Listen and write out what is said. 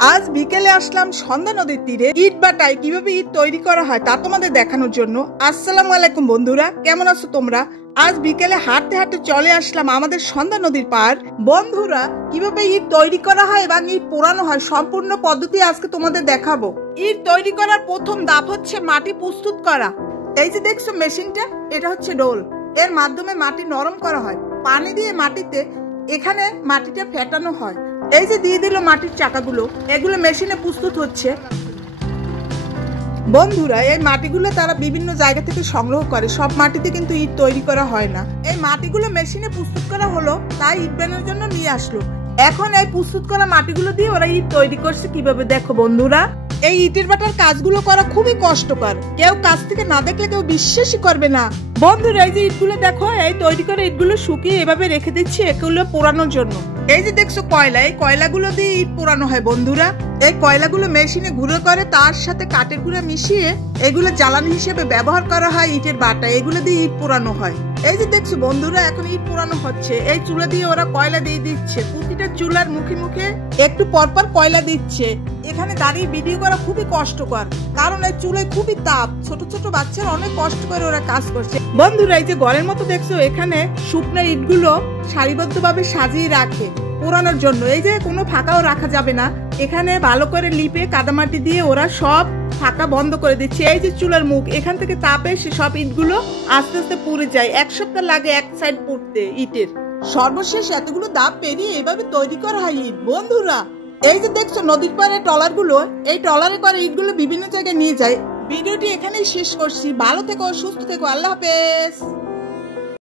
আজ বিকেলে আসলাম সন্ধ্যা নদীর তীরে ইট বাটায় কিভাবে ইট তৈরি করা হয় তা তোমাদের দেখানোর জন্য। আসসালামু আলাইকুম বন্ধুরা, কেমন আছো তোমরা? আজ বিকেলে হাঁটতে হাঁটতে চলে আসলাম আমাদের সন্ধ্যা নদীর পার। বন্ধুরা, কিভাবে ইট তৈরি করা হয় এবং ইট পোড়ানো হয় সম্পূর্ণ পদ্ধতি আজকে তোমাদের দেখাবো। ইট তৈরি করার প্রথম ধাপ হচ্ছে মাটি প্রস্তুত করা। এই যে দেখছো মেশিনটা, এটা হচ্ছে ডোল। এর মাধ্যমে মাটি নরম করা হয়। পানি দিয়ে মাটিতে এখানে মাটিটা ফেটানো হয়। এই যে দিয়ে দিল মাটির চাকাগুলো, এগুলো মেশিনে প্রস্তুত হচ্ছে। বন্ধুরা, এই মাটিগুলো তারা বিভিন্ন জায়গা থেকে সংগ্রহ করে, সব মাটিতে কিন্তু ইট তৈরি করা হয় না। এই মাটিগুলো মেশিনে প্রস্তুত করা হলো, তাই ইট বানানোর জন্য নিয়ে আসলো। এখন এই প্রস্তুত করা মাটিগুলো দিয়ে ওরা ইট তৈরি করছে কিভাবে দেখো বন্ধুরা। এই ইটের বাটার কাজগুলো করা খুবই কষ্টকর, কেউ কাছ থেকে না দেখলে কেউ বিশ্বাসই করবে না। বন্ধুরা, এই যে ইটগুলো দেখো, এই তৈরি করে ইটগুলো শুকিয়ে এভাবে রেখে দিচ্ছি এগুলো পোড়ানোর জন্য। এই যে দেখছো কয়লা, এই কয়লাগুলো দিয়ে ইট পোড়ানো হয় বন্ধুরা। এই কয়লাগুলো মেশিনে গুঁড়ো করে তার সাথে কাঠের গুঁড়া মিশিয়ে এগুলো জ্বালানি হিসেবে ব্যবহার করা হয় ইটের বাটা। এগুলো দিয়ে ইট পোড়ানো হয়। এই যে দেখছো বন্ধুরা, এখন ইট পোড়ানো হচ্ছে। এই চুলা দিয়ে ওরা কয়লা দিয়ে দিচ্ছে, প্রতিটা চুলার মুখে মুখে একটু পরপর কয়লা দিচ্ছে। এখানে দাঁড়িয়ে ভিডিও করা খুবই কষ্টকর, কারণ এই চুলায় খুবই তাপ। ছোট ছোট বাচ্চারা অনেক কষ্ট করে ওরা কাজ করছে। বন্ধুরা, এই যে ঘরের মতো দেখছো, এখানে শুকনো ইটগুলো সারিবদ্ধভাবে সাজিয়ে রাখে পোড়ানোর জন্য। এই যে কোনো ফাঁকাও রাখা যাবে না, এখানে ভালো করে লিপে কাদামাটি দিয়ে ওরা সব ফাঁকা বন্ধ করে দিচ্ছে। এই যে চুলার মুখ, এখান থেকে তাপে সব ইটগুলো আস্তে আস্তে পুড়ে যায়। এক সপ্তাহ লাগে এক সাইড পুড়তে ইটের। সর্বশেষ এতগুলো দাপ পেরিয়ে এভাবে তৈরি করা হয় ইট। বন্ধুরা, এই যে দেখছো নদীর পাড়ে ট্রলার গুলো, এই ট্রলারে করে ইটগুলো বিভিন্ন জায়গায় নিয়ে যায়। ভিডিওটি এখানেই শেষ করছি। ভালো থেকো, সুস্থ থেকো, আল্লাহ হাফেজ।